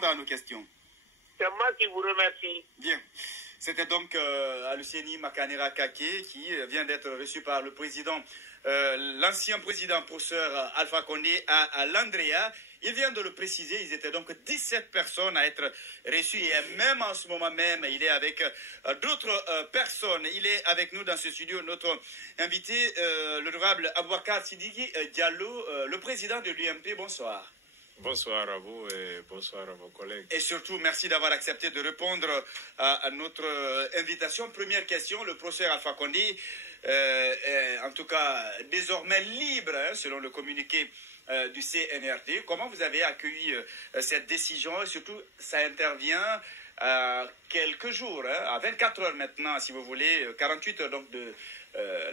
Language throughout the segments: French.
répondre à nos questions. C'est moi qui vous remercie. Bien. C'était donc Alucieni Makanera Kake qui vient d'être reçu par le président, l'ancien président professeur Alpha Condé à l'Andrea. Il vient de le préciser, ils étaient donc 17 personnes à être reçues et même en ce moment même, il est avec d'autres personnes. Il est avec nous dans ce studio, notre invité, l'honorable Aboubacar Sidiki Diallo, le président de l'UMP. Bonsoir. Bonsoir à vous et bonsoir à vos collègues. Et surtout, merci d'avoir accepté de répondre à notre invitation. Première question, le professeur Alpha Condé est en tout cas désormais libre, hein, selon le communiqué du CNRD. Comment vous avez accueilli cette décision? Et surtout, ça intervient à quelques jours, hein, à 24 heures maintenant, si vous voulez, 48 heures donc de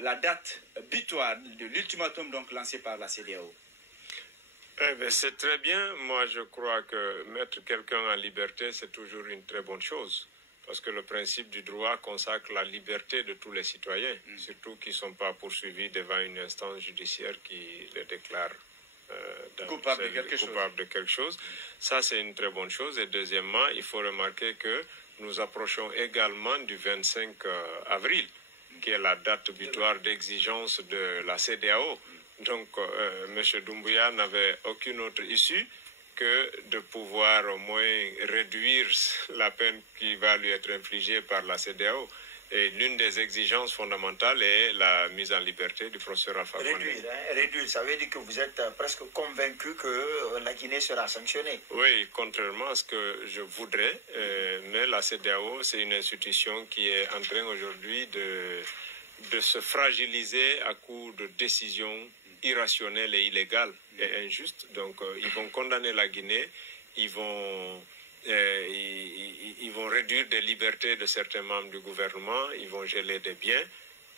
la date butoir de l'ultimatum donc lancé par la CEDEAO. Eh bien, c'est très bien. Moi, je crois que mettre quelqu'un en liberté, c'est toujours une très bonne chose. Parce que le principe du droit consacre la liberté de tous les citoyens, surtout qui ne sont pas poursuivis devant une instance judiciaire qui les déclare coupable de quelque chose. Ça, c'est une très bonne chose. Et deuxièmement, il faut remarquer que nous approchons également du 25 avril, qui est la date butoir d'exigence de la CEDEAO. Donc, M. Doumbouya n'avait aucune autre issue que de pouvoir au moins réduire la peine qui va lui être infligée par la CEDEAO. Et l'une des exigences fondamentales est la mise en liberté du professeur Alpha Condé. Réduire, ça veut dire que vous êtes presque convaincu que la Guinée sera sanctionnée. Oui, contrairement à ce que je voudrais, mais la CEDEAO, c'est une institution qui est en train aujourd'hui de se fragiliser à coup de décisions irrationnelles et illégales et injustes. Donc, ils vont condamner la Guinée, ils vont réduire des libertés de certains membres du gouvernement, ils vont geler des biens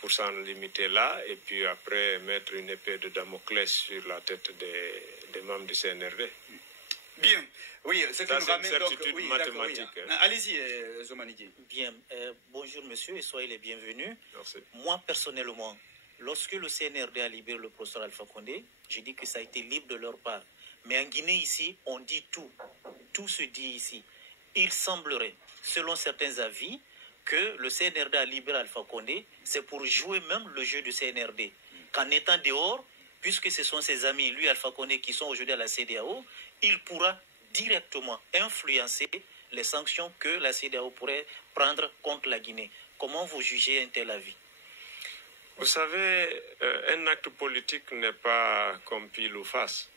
pour s'en limiter là, et puis après mettre une épée de Damoclès sur la tête des membres du CNRD. Bien, oui, c'est une certitude mathématique. Oui. Allez-y, Zomanidi. Bien, bonjour monsieur et soyez les bienvenus. Merci. Moi, personnellement, lorsque le CNRD a libéré le professeur Alpha Condé, j'ai dit que ça a été libre de leur part. Mais en Guinée, ici, on dit tout. Tout se dit ici. Il semblerait, selon certains avis, que le CNRD a libéré Alpha Condé, c'est pour jouer même le jeu du CNRD. Qu'en étant dehors, puisque ce sont ses amis, lui, Alpha Condé, qui sont aujourd'hui à la CEDEAO, il pourra directement influencer les sanctions que la CEDEAO pourrait prendre contre la Guinée. Comment vous jugez un tel avis? Vous savez, un acte politique n'est pas comme pile ou face.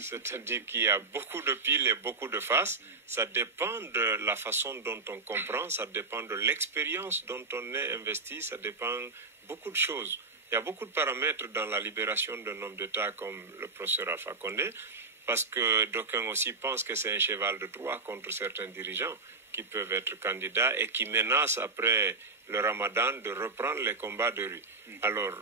C'est-à-dire qu'il y a beaucoup de piles et beaucoup de faces. Ça dépend de la façon dont on comprend, ça dépend de l'expérience dont on est investi, ça dépend de beaucoup de choses. Il y a beaucoup de paramètres dans la libération d'un homme d'État comme le professeur Alpha Condé, parce que d'aucuns aussi pensent que c'est un cheval de Troie contre certains dirigeants qui peuvent être candidats et qui menacent après le Ramadan de reprendre les combats de rue. Alors,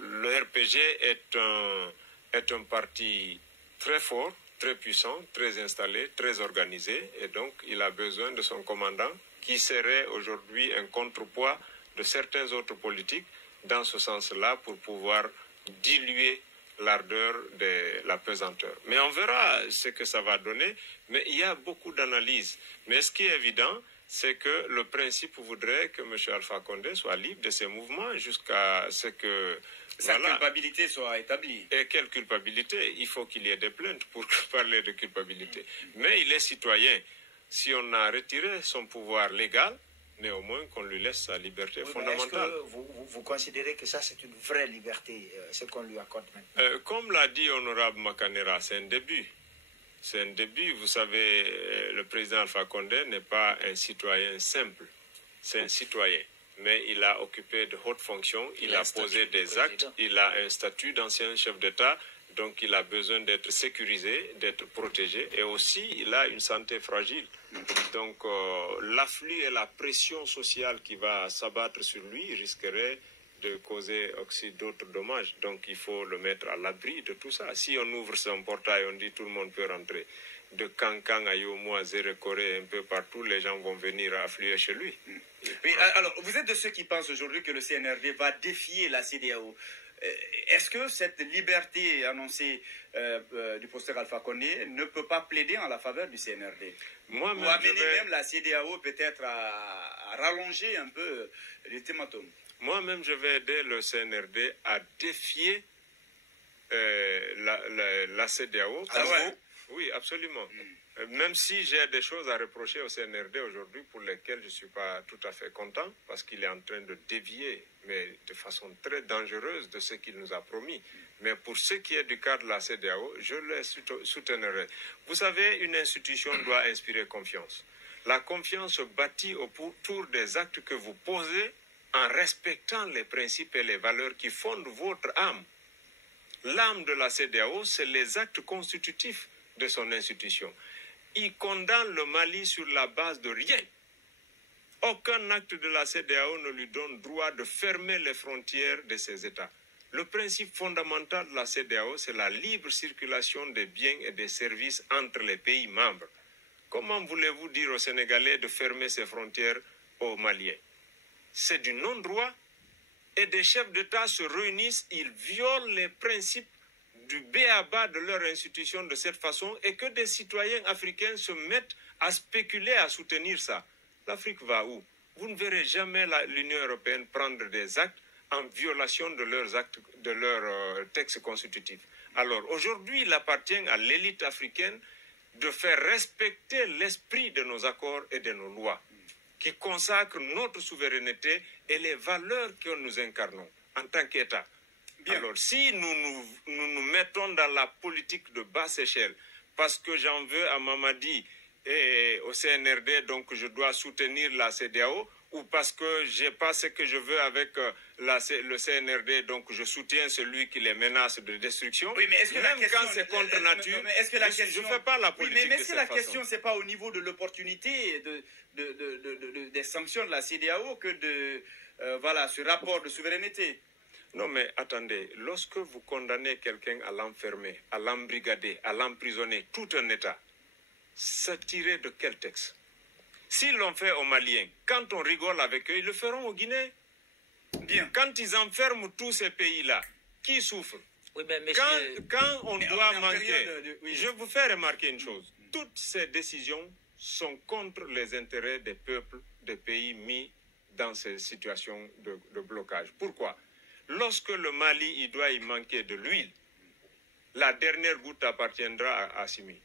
le RPG est un parti très fort, très puissant, très installé, très organisé, et donc il a besoin de son commandant qui serait aujourd'hui un contrepoids de certains autres politiques dans ce sens-là pour pouvoir diluer l'ardeur de la pesanteur. Mais on verra ce que ça va donner, mais il y a beaucoup d'analyses. Mais ce qui est évident, c'est que le principe voudrait que M. Alpha Condé soit libre de ses mouvements jusqu'à ce que sa culpabilité soit établie. Et quelle culpabilité? Il faut qu'il y ait des plaintes pour parler de culpabilité. Mais il est citoyen. Si on a retiré son pouvoir légal, mais au moins qu'on lui laisse sa liberté fondamentale. Est-ce que vous considérez que ça, c'est une vraie liberté, ce qu'on lui accorde maintenant? Comme l'a dit Honorable Makanera, c'est un début. C'est un début. Vous savez, le président Alpha Condé n'est pas un citoyen simple. C'est un citoyen. Mais il a occupé de hautes fonctions, il a posé des actes, il a un statut d'ancien chef d'État, donc il a besoin d'être sécurisé, d'être protégé, et aussi il a une santé fragile. Donc l'afflux et la pression sociale qui va s'abattre sur lui risquerait de causer aussi d'autres dommages. Donc il faut le mettre à l'abri de tout ça. Si on ouvre son portail, on dit tout le monde peut rentrer. De Kankan à Yomo à Zérekoré, un peu partout, les gens vont venir affluer chez lui. Oui, alors, vous êtes de ceux qui pensent aujourd'hui que le CNRD va défier la CEDEAO. Est-ce que cette liberté annoncée du professeur Alpha Condé ne peut pas plaider en la faveur du CNRD? Ou amener même la CEDEAO peut-être à rallonger un peu l'ultimatum? Moi-même, je vais aider le CNRD à défier la CEDEAO. Oui, absolument. Même si j'ai des choses à reprocher au CNRD aujourd'hui pour lesquelles je ne suis pas tout à fait content, parce qu'il est en train de dévier, mais de façon très dangereuse, de ce qu'il nous a promis. Mais pour ce qui est du cas de la CEDEAO, je le soutiendrai. Vous savez, une institution doit inspirer confiance. La confiance se bâtit autour des actes que vous posez en respectant les principes et les valeurs qui fondent votre âme. L'âme de la CEDEAO, c'est les actes constitutifs de son institution. Il condamne le Mali sur la base de rien. Aucun acte de la CEDEAO ne lui donne droit de fermer les frontières de ses États. Le principe fondamental de la CEDEAO, c'est la libre circulation des biens et des services entre les pays membres. Comment voulez-vous dire aux Sénégalais de fermer ses frontières aux Maliens? C'est du non-droit et des chefs d'État se réunissent, ils violent les principes du b.a.-ba de leur institution de cette façon et que des citoyens africains se mettent à spéculer, à soutenir ça. L'Afrique va où? Vous ne verrez jamais l'Union européenne prendre des actes en violation de leurs actes, de leurs textes constitutifs. Alors aujourd'hui, il appartient à l'élite africaine de faire respecter l'esprit de nos accords et de nos lois, qui consacrent notre souveraineté et les valeurs que nous incarnons en tant qu'État. Alors, si nous mettons dans la politique de basse échelle, parce que j'en veux à Mamadi et au CNRD, donc je dois soutenir la CEDEAO, ou parce que je n'ai pas ce que je veux avec le CNRD, donc je soutiens celui qui les menace de destruction, oui, mais est-ce que même quand c'est contre nature, je ne fais pas la politique mais est-ce que la question, façon. c'est pas au niveau de l'opportunité des sanctions de la CEDEAO que de ce rapport de souveraineté? Non, mais attendez, lorsque vous condamnez quelqu'un à l'enfermer, à l'embrigader, à l'emprisonner, tout un État, ça tiré de quel texte? S'ils l'ont fait aux Maliens, quand on rigole avec eux, ils le feront aux Guinéens. Bien. Quand ils enferment tous ces pays-là, qui souffre? Oui, mais quand on doit manquer, oui. je vous fais remarquer une chose. Toutes ces décisions sont contre les intérêts des peuples, des pays mis dans ces situations de blocage. Pourquoi? Lorsque le Mali il doit y manquer de l'huile, la dernière goutte appartiendra à Assimi.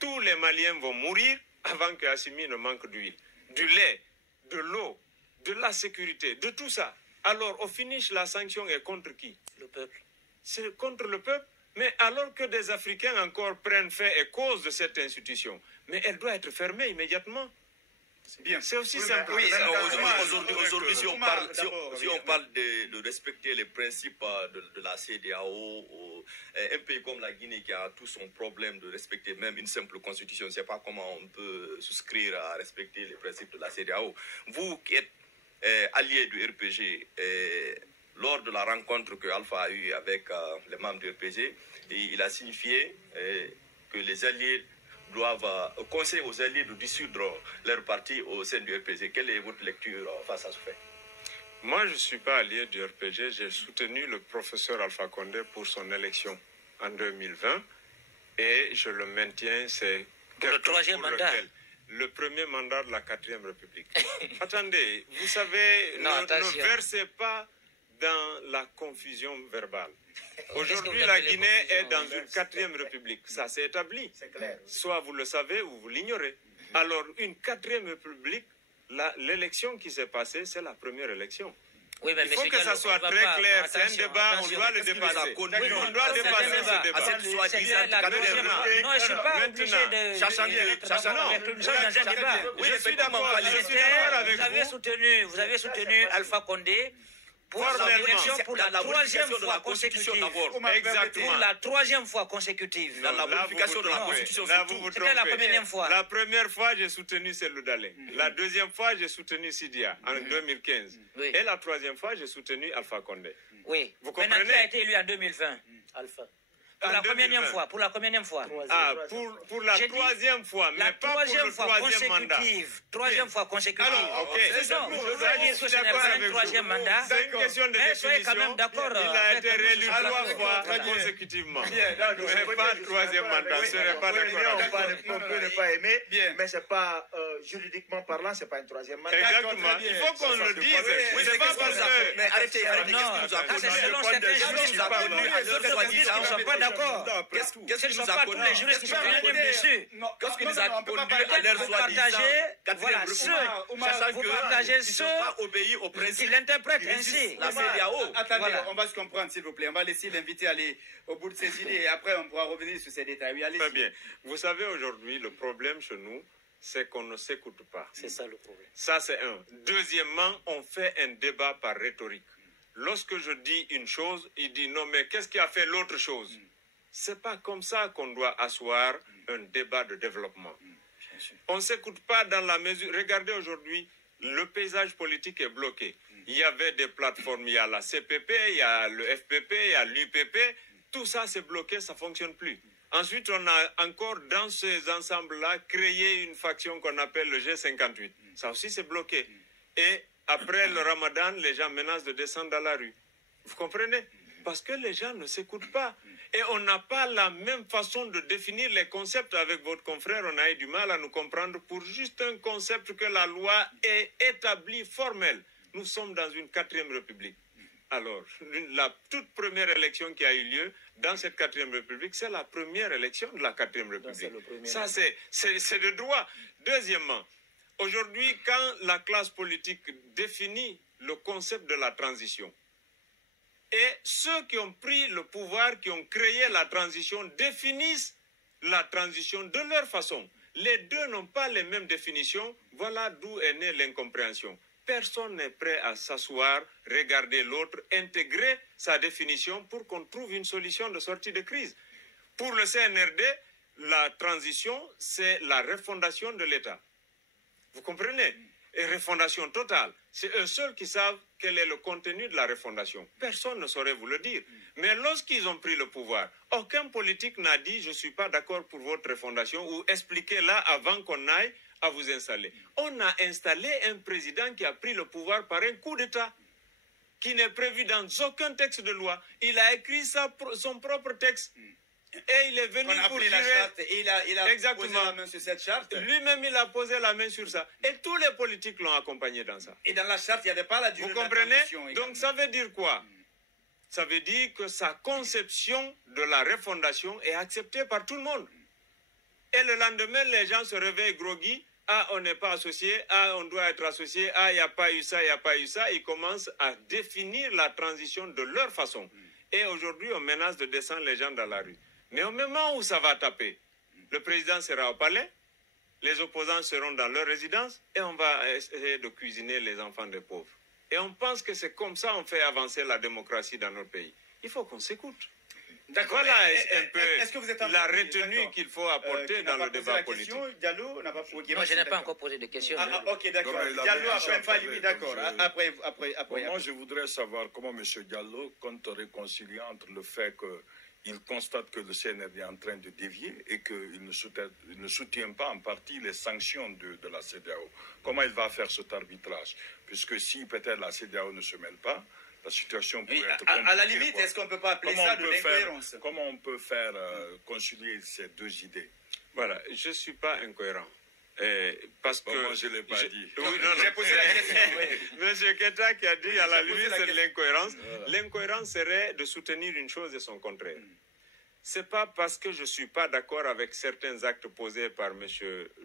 Tous les Maliens vont mourir avant que Assimi ne manque d'huile, du lait, de l'eau, de la sécurité, de tout ça. Alors, au finish, la sanction est contre qui? Le peuple. C'est contre le peuple, mais alors que des Africains encore prennent fait et cause de cette institution, mais elle doit être fermée immédiatement. Bien. C'est aussi simple. Oui, aujourd'hui, si on parle de respecter les principes de la CEDEAO, un pays comme la Guinée qui a tout son problème de respecter même une simple constitution, je ne sais pas comment on peut souscrire à respecter les principes de la CEDEAO. Vous qui êtes allié du RPG, lors de la rencontre que Alpha a eue avec les membres du RPG, il a signifié que les alliés doivent conseiller aux alliés de dissoudre leur parti au sein du RPG. Quelle est votre lecture face à ce fait? Moi, je ne suis pas allié du RPG. J'ai soutenu le professeur Alpha Condé pour son élection en 2020 et je le maintiens. C'est le troisième mandat. Le premier mandat de la 4e République. Attendez, vous savez, ne versez pas dans la confusion verbale. Aujourd'hui, la Guinée est dans une 4e République. Ça s'est établi. Soit vous le savez ou vous l'ignorez. Alors, une 4e République, l'élection qui s'est passée, c'est la première élection. Oui, mais il faut que ça soit très clair. C'est un débat, on doit le dépasser. On doit dépasser ce débat. Non, je ne suis pas obligé de... Je suis d'accord avec vous. Vous avez soutenu Alpha Condé pour l'élection pour la troisième fois consécutive. Exactement. Pour la troisième fois consécutive. Dans la modification de la Constitution. C'était la première fois. La première fois, j'ai soutenu Cellou Dalein. La deuxième fois, j'ai soutenu Sidia en 2015. Et la troisième fois, j'ai soutenu Alpha Condé. Oui. Vous comprenez? Maintenant, qui a été élu en 2020? Alpha. Pour la combien fois? Pour la combien fois? Ah, pour la troisième fois, mais pas pour le troisième mandat. Troisième fois consécutive. Alors, ok. C'est ça. Je veux dire que ce n'est pas un troisième mandat. C'est une question de Mais soyez définition. quand même d'accord. Il a été réélu 3 fois consécutivement. Ce n'est pas le troisième mandat. Ce n'est pas On peut ne pas aimer, mais c'est pas juridiquement parlant, c'est pas un troisième mandat. Exactement. Il faut qu'on le dise. C'est pas parce que... Mais arrêtez, C'est selon certains juristes qui sont pas d'accord. Qu'est-ce Ce ne sont pas tous les juristes qui sont unanimes dessus. Qu'est-ce qui nous a conduit à leur soi-disant voilà, vous partagez ceux qui l'interprètent ainsi. La CEDEAO. Attendez, on va se comprendre, s'il vous plaît. On va laisser l'invité aller au bout de ses idées et après on pourra revenir sur ces détails. Oui, allez-y. Très bien. Vous savez, aujourd'hui, le problème chez nous, c'est qu'on ne s'écoute pas. C'est ça le problème. Ça, c'est un. Deuxièmement, on fait un débat par rhétorique. Lorsque je dis une chose, il dit non, mais qu'est-ce qui a fait l'autre chose? C'est pas comme ça qu'on doit asseoir un débat de développement. On ne s'écoute pas dans la mesure... Regardez aujourd'hui, le paysage politique est bloqué. Il y avait des plateformes, il y a la CPP, il y a le FPP, il y a l'UPP. Tout ça, c'est bloqué, ça ne fonctionne plus. Ensuite, on a encore dans ces ensembles-là créé une faction qu'on appelle le G58. Ça aussi, c'est bloqué. Et après le Ramadan, les gens menacent de descendre dans la rue. Vous comprenez? Parce que les gens ne s'écoutent pas. Et on n'a pas la même façon de définir les concepts avec votre confrère. On a eu du mal à nous comprendre pour juste un concept que la loi est établie formelle. Nous sommes dans une 4e République. Alors, la toute première élection qui a eu lieu dans cette 4e République, c'est la première élection de la 4e République. Ça, c'est de droit. Deuxièmement, aujourd'hui, quand la classe politique définit le concept de la transition, et ceux qui ont pris le pouvoir, qui ont créé la transition, définissent la transition de leur façon. Les deux n'ont pas les mêmes définitions. Voilà d'où est née l'incompréhension. Personne n'est prêt à s'asseoir, regarder l'autre, intégrer sa définition pour qu'on trouve une solution de sortie de crise. Pour le CNRD, la transition, c'est la refondation de l'État. Vous comprenez? Et refondation totale. C'est eux seuls qui savent quel est le contenu de la refondation. Personne ne saurait vous le dire. Mais lorsqu'ils ont pris le pouvoir, aucun politique n'a dit « je ne suis pas d'accord pour votre refondation » ou « expliquez-la avant qu'on aille à vous installer ». On a installé un président qui a pris le pouvoir par un coup d'État qui n'est prévu dans aucun texte de loi. Il a écrit son propre texte. Et il est venu pour la charte et il a posé la main sur cette charte. Lui-même, il a posé la main sur ça. Et tous les politiques l'ont accompagné dans ça. Et dans la charte, il n'y avait pas la durée. Vous comprenez? Donc ça veut dire quoi? Ça veut dire que sa conception de la refondation est acceptée par tout le monde. Et le lendemain, les gens se réveillent groggy. Ah, on n'est pas associé. Ah, on doit être associé. Ah, il n'y a pas eu ça, il n'y a pas eu ça. Ils commencent à définir la transition de leur façon. Et aujourd'hui, on menace de descendre les gens dans la rue. Mais au moment où ça va taper, le président sera au palais, les opposants seront dans leur résidence et on va essayer de cuisiner les enfants des pauvres. Et on pense que c'est comme ça qu'on fait avancer la démocratie dans notre pays. Il faut qu'on s'écoute. Voilà un peu la retenue qu'il faut apporter dans le débat politique. Diallo n'a pas posé. Moi, je n'ai pas encore posé de questions. Ok, d'accord. Diallo, après, lui, d'accord. Après. Moi, je voudrais savoir comment M. Diallo compte réconcilier entre le fait qu'il constate que le CNRD est en train de dévier et qu'il ne soutient pas en partie les sanctions de la CEDEAO. Comment il va faire cet arbitrage? Puisque si peut-être la CEDEAO ne se mêle pas, la situation pourrait être compliquée. À la limite, est-ce qu'on ne peut pas appeler ça de l'incohérence? Comment on peut faire concilier ces deux idées? Voilà, je ne suis pas incohérent. Parce que moi, je ne l'ai pas dit. Oui, non. J'ai posé la question. Monsieur Keta qui a dit à la limite c'est de l'incohérence. L'incohérence serait de soutenir une chose et son contraire. Ce n'est pas parce que je ne suis pas d'accord avec certains actes posés par M.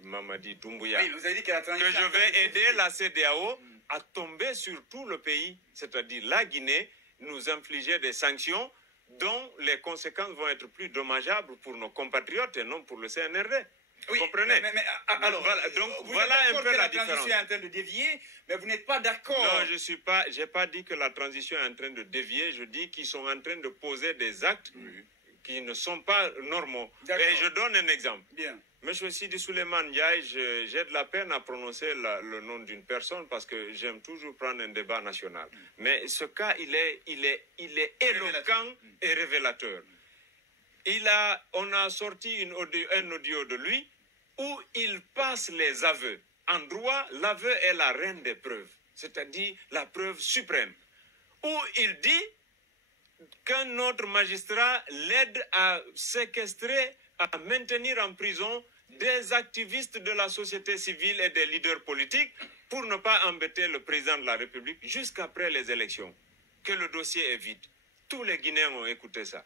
Mamadi Doumbouya que je vais aider la CEDEAO à tomber sur tout le pays, c'est-à-dire la Guinée, nous infliger des sanctions dont les conséquences vont être plus dommageables pour nos compatriotes et non pour le CNRD. Vous comprenez? Alors, voilà, donc vous voilà êtes un peu la que la transition est en train de dévier, mais vous n'êtes pas d'accord. Non, je suis pas. J'ai pas dit que la transition est en train de dévier. Je dis qu'ils sont en train de poser des actes qui ne sont pas normaux. Et je donne un exemple. Bien. Monsieur Sidi Souleymane Ndiaye, j'ai de la peine à prononcer le nom d'une personne parce que j'aime toujours prendre un débat national. Mais ce cas, il est éloquent et révélateur. on a sorti un audio de lui où il passe les aveux. En droit, l'aveu est la reine des preuves, c'est-à-dire la preuve suprême, où il dit qu'un autre magistrat l'aide à séquestrer, à maintenir en prison des activistes de la société civile et des leaders politiques pour ne pas embêter le président de la République jusqu'après les élections, que le dossier est vide. Tous les Guinéens ont écouté ça.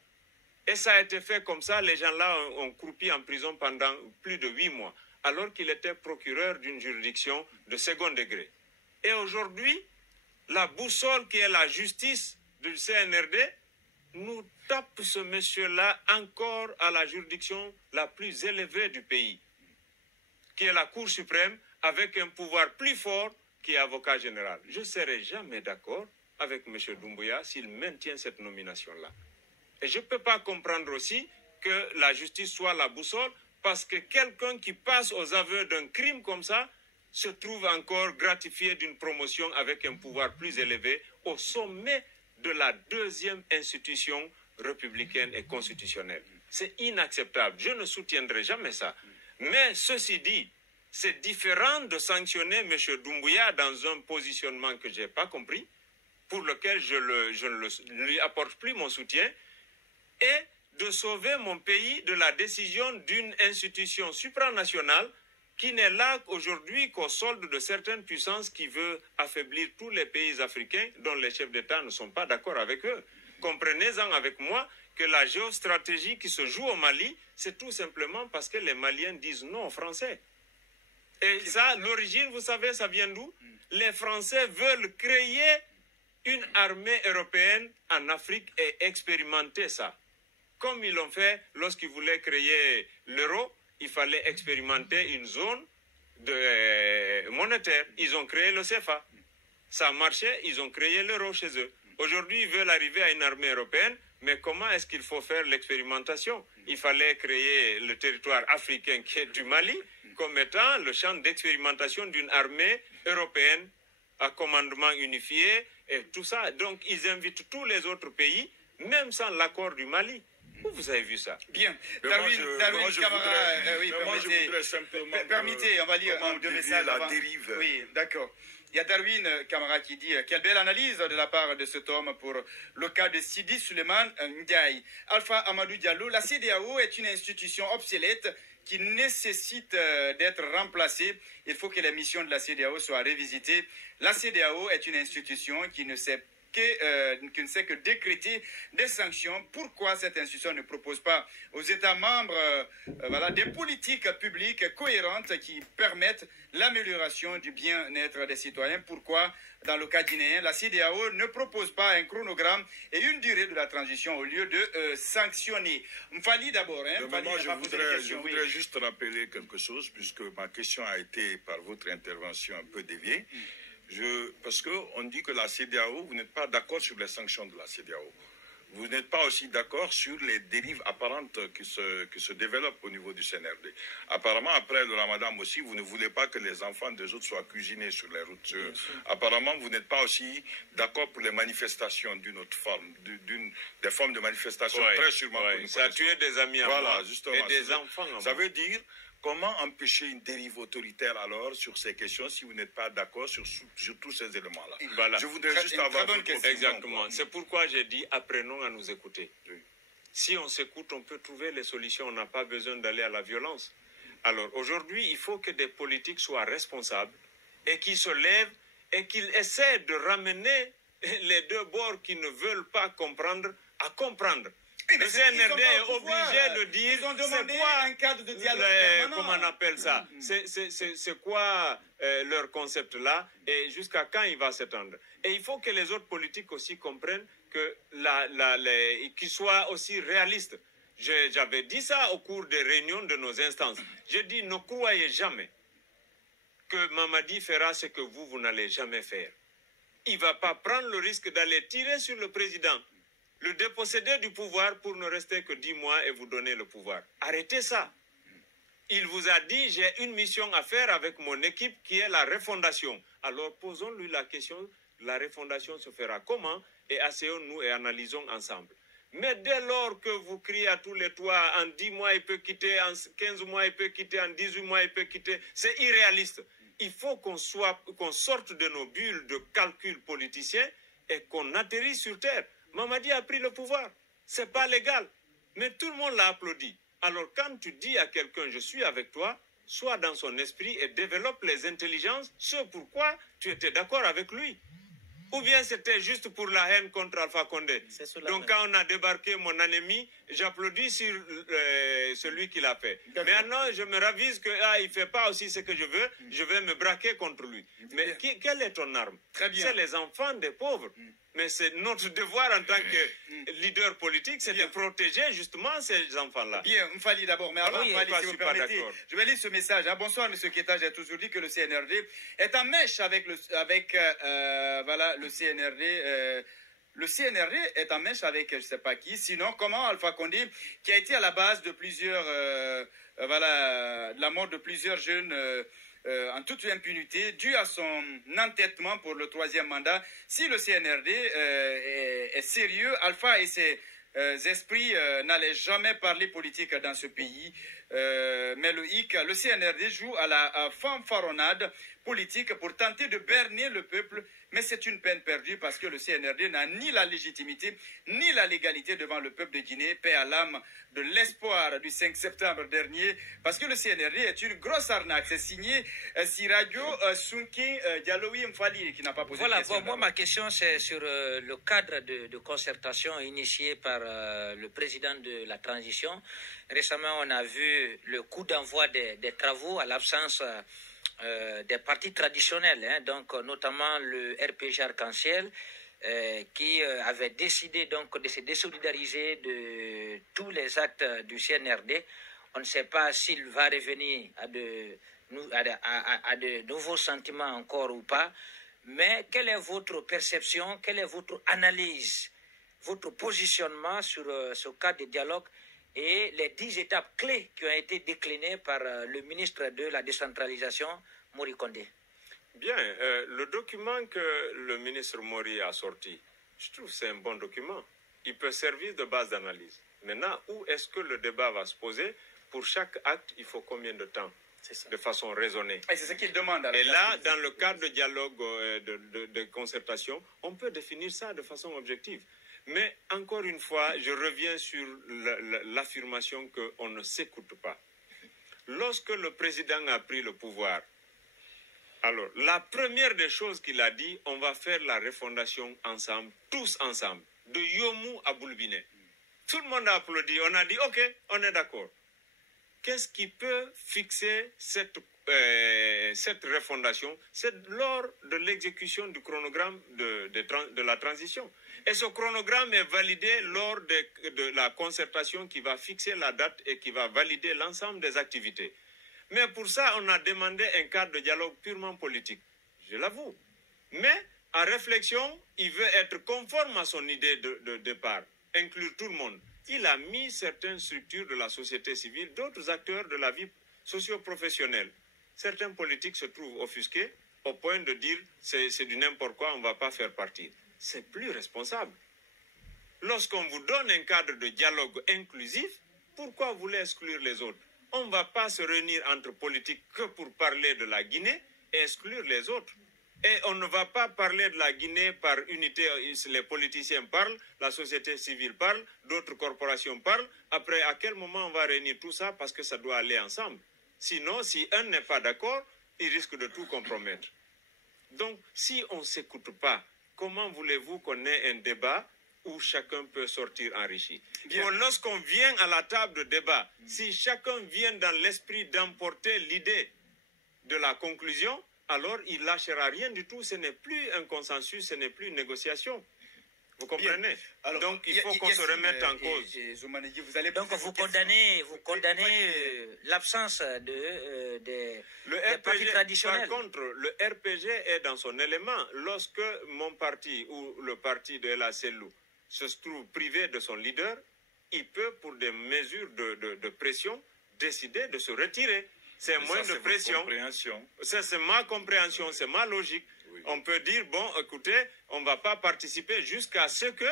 Et ça a été fait comme ça, les gens-là ont croupi en prison pendant plus de 8 mois, alors qu'il était procureur d'une juridiction de second degré. Et aujourd'hui, la boussole qui est la justice du CNRD nous tape ce monsieur-là encore à la juridiction la plus élevée du pays, qui est la Cour suprême, avec un pouvoir plus fort qui est avocat général. Je ne serai jamais d'accord avec M. Doumbouya s'il maintient cette nomination-là. Et je ne peux pas comprendre aussi que la justice soit la boussole, parce que quelqu'un qui passe aux aveux d'un crime comme ça se trouve encore gratifié d'une promotion avec un pouvoir plus élevé au sommet de la deuxième institution républicaine et constitutionnelle. C'est inacceptable. Je ne soutiendrai jamais ça. Mais ceci dit, c'est différent de sanctionner M. Doumbouya dans un positionnement que je n'ai pas compris, pour lequel je ne lui apporte plus mon soutien, et de sauver mon pays de la décision d'une institution supranationale qui n'est là aujourd'hui qu'au solde de certaines puissances qui veulent affaiblir tous les pays africains dont les chefs d'État ne sont pas d'accord avec eux. Comprenez-en avec moi que la géostratégie qui se joue au Mali, c'est tout simplement parce que les Maliens disent non aux Français. Et ça, l'origine, vous savez, ça vient d'où? Les Français veulent créer une armée européenne en Afrique et expérimenter ça. Comme ils l'ont fait lorsqu'ils voulaient créer l'euro, il fallait expérimenter une zone monétaire. Ils ont créé le CFA. Ça marchait, ils ont créé l'euro chez eux. Aujourd'hui, ils veulent arriver à une armée européenne, mais comment est-ce qu'il faut faire l'expérimentation? Il fallait créer le territoire africain qui est du Mali comme étant le champ d'expérimentation d'une armée européenne à commandement unifié et tout ça. Donc, ils invitent tous les autres pays, même sans l'accord du Mali. Où vous avez vu ça? Bien. Darwin Camara, oui, permettez, on va lire un ou deux messages la avant. dérive. Oui, d'accord. Il y a Darwin Camara qui dit « Quelle belle analyse de la part de cet homme pour le cas de Sidi Suleiman Ndiaye. Alpha Amadou Diallo, la CEDEAO est une institution obsolète qui nécessite d'être remplacée. Il faut que les missions de la CEDEAO soient révisitées. La CEDEAO est une institution qui ne sait que décréter des sanctions. Pourquoi cette institution ne propose pas aux États membres des politiques publiques cohérentes qui permettent l'amélioration du bien-être des citoyens? Pourquoi, dans le cas guinéen, la CEDEAO ne propose pas un chronogramme et une durée de la transition au lieu de sanctionner? Mfali d'abord. Je voudrais juste rappeler quelque chose, puisque ma question a été, par votre intervention, un peu déviée. Parce qu'on dit que la CEDEAO, vous n'êtes pas d'accord sur les sanctions de la CEDEAO. Vous n'êtes pas aussi d'accord sur les dérives apparentes qui se développent au niveau du CNRD. Apparemment, après le ramadan aussi, vous ne voulez pas que les enfants des autres soient cuisinés sur les routes. Apparemment, vous n'êtes pas aussi d'accord pour les manifestations d'une autre forme, des formes de manifestation très sûrement. Ça a tué des amis à moi et des enfants à moi. Ça veut dire... Comment empêcher une dérive autoritaire alors sur ces questions si vous n'êtes pas d'accord sur tous ces éléments-là? Voilà. Je voudrais juste avoir votre question. Exactement. C'est pourquoi j'ai dit apprenons à nous écouter. Oui. Si on s'écoute, on peut trouver les solutions. On n'a pas besoin d'aller à la violence. Alors aujourd'hui, il faut que des politiques soient responsables et qu'ils se lèvent et qu'ils essaient de ramener les deux bords qui ne veulent pas comprendre à comprendre. Le CNRD est obligé de dire c'est quoi un cadre de dialogue comment on appelle ça, c'est quoi leur concept là et jusqu'à quand il va s'étendre. Et il faut que les autres politiques aussi comprennent que qu'ils soient aussi réalistes. J'avais dit ça au cours des réunions de nos instances. Je dis ne croyez jamais que Mamadi fera ce que vous n'allez jamais faire. Il ne va pas prendre le risque d'aller tirer sur le président, le déposséder du pouvoir pour ne rester que 10 mois et vous donner le pouvoir. Arrêtez ça. Il vous a dit, j'ai une mission à faire avec mon équipe qui est la refondation. Alors posons-lui la question, la refondation se fera comment? Et asseyons-nous et analysons ensemble. Mais dès lors que vous criez à tous les toits, en 10 mois il peut quitter, en 15 mois il peut quitter, en 18 mois il peut quitter, c'est irréaliste. Il faut qu'on sorte de nos bulles de calcul politicien et qu'on atterrisse sur terre. Mamadi a pris le pouvoir. C'est pas légal. Mais tout le monde l'a applaudi. Alors quand tu dis à quelqu'un, je suis avec toi, sois dans son esprit et développe les intelligences, ce pourquoi tu étais d'accord avec lui. Ou bien c'était juste pour la haine contre Alpha Condé. Donc quand on a débarqué mon ennemi, j'applaudis sur celui qui l'a fait. Maintenant, je me ravise qu'il ne fait pas aussi ce que je veux, je vais me braquer contre lui. Mais quelle est ton arme? C'est les enfants des pauvres. Mais c'est notre devoir en tant que leader politique, c'est de protéger justement ces enfants-là. Bien, Mfali d'abord, mais avant, Mfali, si vous permettez, je vais lire ce message. Ah, bonsoir, M. Keta, j'ai toujours dit que le CNRD est en mèche avec le CNRD. Le CNRD est en mèche avec je ne sais pas qui. Sinon, comment Alpha Condé, qui a été à la base de plusieurs, de la mort de plusieurs jeunes en toute impunité, dû à son entêtement pour le 3e mandat, si le CNRD est sérieux, Alpha et ses esprits n'allaient jamais parler politique dans ce pays. Mais le CNRD joue à la fanfaronnade politique pour tenter de berner le peuple, mais c'est une peine perdue parce que le CNRD n'a ni la légitimité ni la légalité devant le peuple de Guinée. Paix à l'âme de l'espoir du 5 septembre dernier, parce que le CNRD est une grosse arnaque. C'est signé Siradio Sunki Dialoui Mfali qui n'a pas posé de question. Voilà, moi ma question c'est sur le cadre de concertation initié par le président de la transition. Récemment, on a vu le coup d'envoi des travaux à l'absence des partis traditionnels, hein, donc notamment le RPG Arc-en-Ciel, qui avait décidé donc de se désolidariser de tous les actes du CNRD. On ne sait pas s'il va revenir à de nouveaux sentiments encore ou pas, mais quelle est votre perception, quelle est votre analyse, votre positionnement sur ce cas de dialogue et les 10 étapes clés qui ont été déclinées par le ministre de la décentralisation, Mori Condé? Bien, le document que le ministre Mori a sorti, je trouve que c'est un bon document. Il peut servir de base d'analyse. Maintenant, où est-ce que le débat va se poser? Pour chaque acte, il faut combien de temps? De façon raisonnée. Et c'est ce qu'il demande. Et là, dans le cadre de dialogue, de concertation, on peut définir ça de façon objective. Mais encore une fois, je reviens sur l'affirmation qu'on ne s'écoute pas. Lorsque le président a pris le pouvoir, alors la première des choses qu'il a dit, on va faire la refondation ensemble, tous ensemble, de Yomou à Boulbiné. Tout le monde a applaudi, on a dit ok, on est d'accord. Qu'est-ce qui peut fixer cette refondation? C'est lors de l'exécution du chronogramme de la transition. Et ce chronogramme est validé lors de la concertation qui va fixer la date et qui va valider l'ensemble des activités. Mais pour ça, on a demandé un cadre de dialogue purement politique. Je l'avoue. Mais, en réflexion, il veut être conforme à son idée de départ, inclure tout le monde. Il a mis certaines structures de la société civile, d'autres acteurs de la vie socio-professionnelle. Certains politiques se trouvent offusqués au point de dire c'est du n'importe quoi, on ne va pas faire partie. C'est plus responsable. Lorsqu'on vous donne un cadre de dialogue inclusif, pourquoi vous voulez exclure les autres? On ne va pas se réunir entre politiques que pour parler de la Guinée et exclure les autres. Et on ne va pas parler de la Guinée par unité, les politiciens parlent, la société civile parle, d'autres corporations parlent. Après, à quel moment on va réunir tout ça parce que ça doit aller ensemble? Sinon, si un n'est pas d'accord, il risque de tout compromettre. Donc, si on ne s'écoute pas, comment voulez-vous qu'on ait un débat où chacun peut sortir enrichi? Lorsqu'on vient à la table de débat, si chacun vient dans l'esprit d'emporter l'idée de la conclusion, alors il ne lâchera rien du tout. Ce n'est plus un consensus, ce n'est plus une négociation. Vous comprenez? Alors, donc il faut qu'on se remette en cause. Donc vous condamnez l'absence des partis traditionnels. Par contre, le RPG est dans son élément. Lorsque mon parti ou le parti de La Cellou se trouve privé de son leader, il peut, pour des mesures de pression, décider de se retirer. C'est moins de pression. C'est ma compréhension, c'est ma logique. Oui. On peut dire, bon, écoutez, on ne va pas participer jusqu'à ce que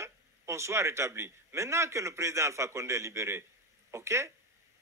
on soit rétabli. Maintenant que le président Alpha Condé est libéré, ok,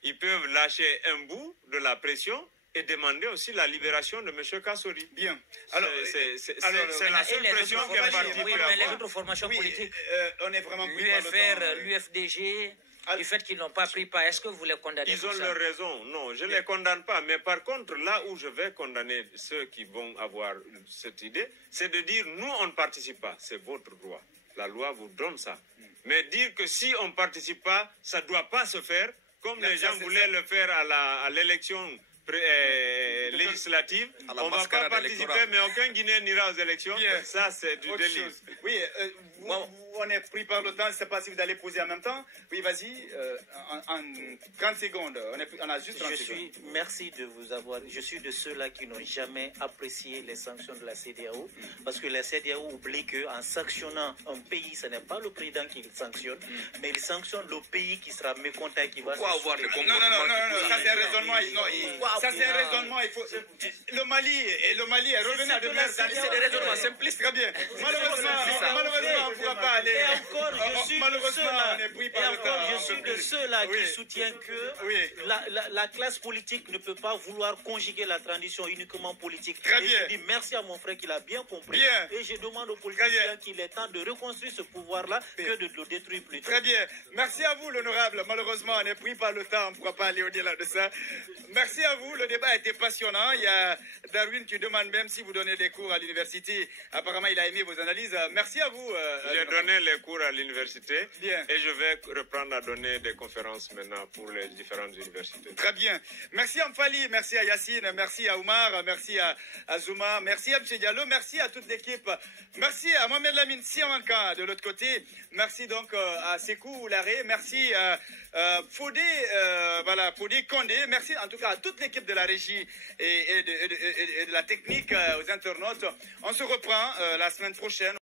ils peuvent lâcher un bout de la pression et demander aussi la libération de M. Kassori. Bien. Alors, c'est la seule pression qui est partie. Oui, mais les autres formations politiques, on est vraiment l'UFR, l'UFDG, du fait qu'ils n'ont pas pris part, est-ce que vous les condamnez? Ils ont leur raison. Non, je ne les condamne pas. Mais par contre, là où je vais condamner ceux qui vont avoir cette idée, c'est de dire, nous, on ne participe pas. C'est votre droit. La loi vous donne ça. Mais dire que si on ne participe pas, ça ne doit pas se faire, comme les gens voulaient le faire à l'élection législative. On ne va pas participer, mais aucun Guinéen n'ira aux élections. Bien. Ça, c'est du délit. Oui, on est pris par le temps. Je ne sais pas si vous allez poser en même temps. Oui, vas-y, en 30 secondes. On a juste 30 secondes. Merci de vous avoir. Je suis de ceux-là qui n'ont jamais apprécié les sanctions de la CEDEAO. Parce que la CEDEAO oublie qu'en sanctionnant un pays, ce n'est pas le président qui le sanctionne, mais il sanctionne le pays qui sera mécontent et qui va... Pourquoi avoir des comportements? Non, ça c'est un raisonnement. Ça c'est un raisonnement. Le Mali est revenu à de meilleures années. C'est des raisonnements simplistes. Très bien. Malheureusement, on ne pourra pas aller. Et encore, je suis de ceux-là qui soutiennent que la classe politique ne peut pas vouloir conjuguer la transition uniquement politique. Très et bien. je dis merci à mon frère qui l'a bien compris. Bien. Et je demande aux politiciens qu'il est temps de reconstruire ce pouvoir-là que de le détruire plus tôt. Très bien. Merci à vous, l'honorable. Malheureusement, on est pris par le temps. On ne pourra pas aller au-delà de ça. Merci à vous. Le débat a été passionnant. Il y a Darwin qui demande même si vous donnez des cours à l'université. Apparemment, il a aimé vos analyses. Merci à vous. J'ai donné les cours à l'université. Bien. Et je vais reprendre à donner des conférences maintenant pour les différentes universités. Très bien. Merci à Mfali, merci à Yacine, merci à Oumar, merci à Zouma, merci à M. Diallo, merci à toute l'équipe. Merci à Mohamed Lamine Siamanka de l'autre côté. Merci donc à Sekou Laré, merci à Fodé Condé. Merci en tout cas à toute l'équipe de la régie et de la technique, aux internautes. On se reprend la semaine prochaine.